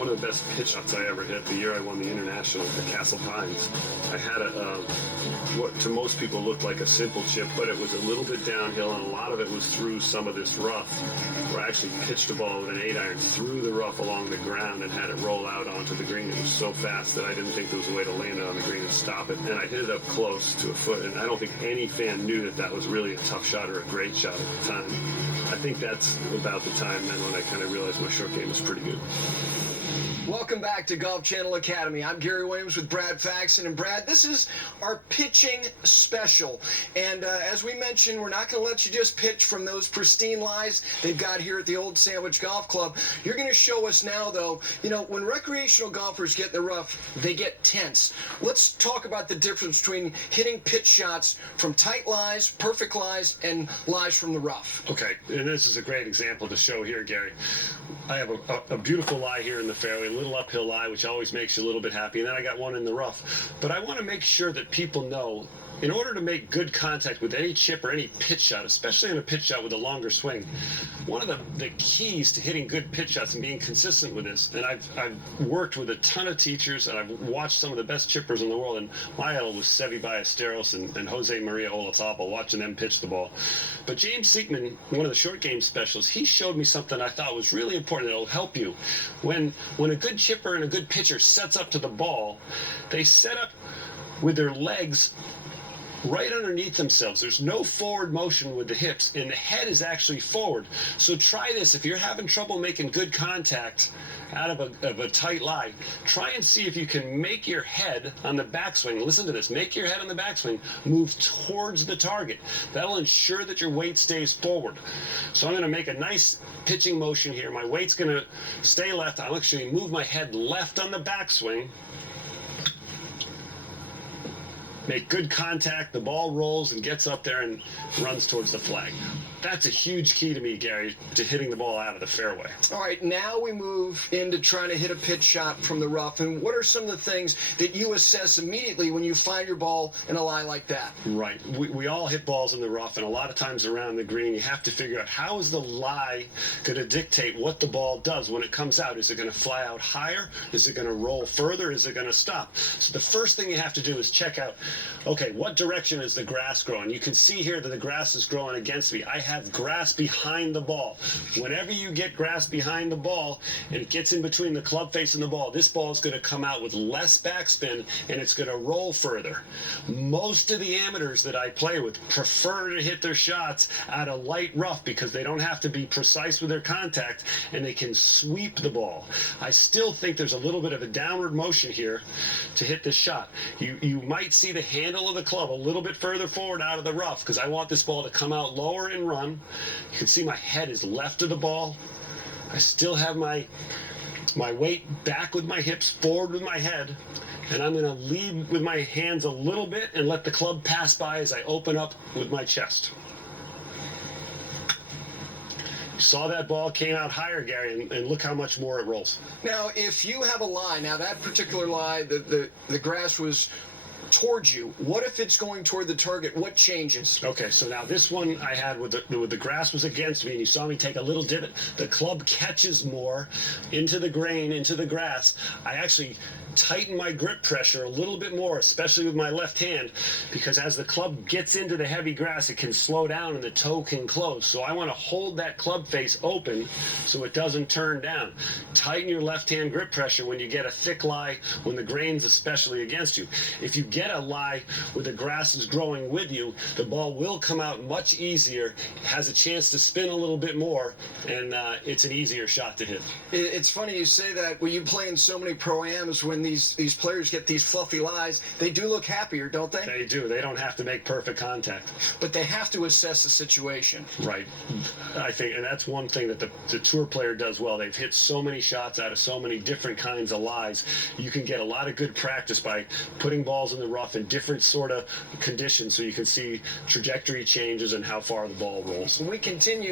One of the best pitch shots I ever hit the year I won the International at the Castle Pines. I had what to most people looked like a simple chip, but it was a little bit downhill, and a lot of it was through some of this rough, where I actually pitched the ball with an 8-iron through the rough along the ground and had it roll out onto the green. It was so fast that I didn't think there was a way to land it on the green and stop it, and I hit it up close to a foot, and I don't think any fan knew that that was really a tough shot or a great shot at the time. I think that's about the time then when I kind of realized my short game was pretty good. Welcome back to Golf Channel Academy. I'm Gary Williams with Brad Faxon. And Brad, this is our pitching special. And as we mentioned, we're not going to let you just pitch from those pristine lies they've got here at the Old Sandwich Golf Club. You're going to show us now, though, you know, when recreational golfers get in the rough, they get tense. Let's talk about the difference between hitting pitch shots from tight lies, perfect lies, and lies from the rough. Okay, and this is a great example to show here, Gary. I have a beautiful lie here in the fairway, a little uphill lie, which always makes you a little bit happy, and then I got one in the rough. But I want to make sure that people know, in order to make good contact with any chip or any pitch shot, especially on a pitch shot with a longer swing, one of the keys to hitting good pitch shots and being consistent with this, and I've worked with a ton of teachers, and I've watched some of the best chippers in the world, and my idol was Seve Ballesteros and Jose Maria Olazabal, watching them pitch the ball. But James Siegman, one of the short game specialists, he showed me something I thought was really important that'll help you. When a good chipper and a good pitcher sets up to the ball, they set up with their legs right underneath themselves. There's no forward motion with the hips, and the head is actually forward. So try this. If you're having trouble making good contact out of a tight lie, try and see if you can make your head on the backswing. Listen to this. Make your head on the backswing move towards the target. That'll ensure that your weight stays forward. So I'm going to make a nice pitching motion here. My weight's going to stay left. I'll actually move my head left on the backswing. Make good contact, the ball rolls and gets up there and runs towards the flag. That's a huge key to me, Gary, to hitting the ball out of the fairway. All right, now we move into trying to hit a pitch shot from the rough. And what are some of the things that you assess immediately when you find your ball in a lie like that? Right. We all hit balls in the rough, and a lot of times around the green, you have to figure out how is the lie going to dictate what the ball does when it comes out. Is it going to fly out higher? Is it going to roll further? Is it going to stop? So the first thing you have to do is check out, okay, what direction is the grass growing? You can see here that the grass is growing against me. I have grass behind the ball. Whenever you get grass behind the ball and it gets in between the club face and the ball, this ball is going to come out with less backspin and it's going to roll further. Most of the amateurs that I play with prefer to hit their shots out of light rough because they don't have to be precise with their contact and they can sweep the ball. I still think there's a little bit of a downward motion here to hit this shot. You might see the handle of the club a little bit further forward out of the rough because I want this ball to come out lower and run. You can see my head is left of the ball. I still have my weight back with my hips, forward with my head, and I'm going to lead with my hands a little bit and let the club pass by as I open up with my chest. You saw that ball came out higher, Gary, and look how much more it rolls. Now, if you have a lie, now that particular lie, the grass was towards you. What if it's going toward the target? What changes? Okay, so now this one I had with the grass was against me, and you saw me take a little divot. The club catches more into the grain, into the grass. I actually tighten my grip pressure a little bit more, especially with my left hand, because as the club gets into the heavy grass, it can slow down and the toe can close. So I want to hold that club face open so it doesn't turn down. Tighten your left hand grip pressure when you get a thick lie, when the grain's especially against you. If you get a lie where the grass is growing with you, the ball will come out much easier, has a chance to spin a little bit more, and it's an easier shot to hit. It's funny you say that. When you play in so many pro-ams, when these players get these fluffy lies, they do look happier, don't they? They do. They don't have to make perfect contact. But they have to assess the situation. Right. I think, and that's one thing that the tour player does well. They've hit so many shots out of so many different kinds of lies. You can get a lot of good practice by putting balls in the rough in different sort of conditions so you can see trajectory changes and how far the ball rolls. When we continue